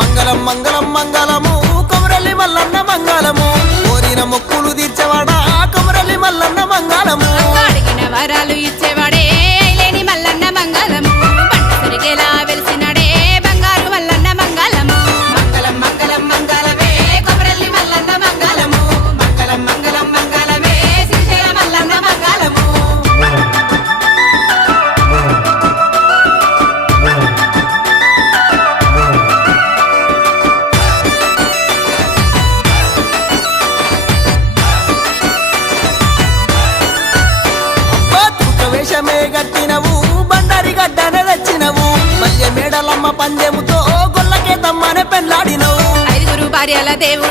మంగళం మంగళం మంగళము కొమరల్లి మల్లన్న మంగళము కోరిన మొక్కులు తీర్చేవాడా కొమరల్లి మల్లన్న మంగళము అడిగిన వరాలు ఇచ్చేవాడే లేని మల్లన్న మంగళము పంట సరిగేలా వెలిసినడే బంగారు మల్లన్న మంగళము మంగళం మంగళం మంగళమే కొమరల్లి మల్లన్న మంగళము మంగళం మంగళం మంగళమే శ్రీశైల మల్లన్న మంగళము వేషమే గట్టినవు బండారి గడ్డనే తెచ్చినవు మధ్య మేడలమ్మ పందెముతో గొల్లకే తమ్మనే పెళ్ళాడినవు 5 భార్యల దేవుడు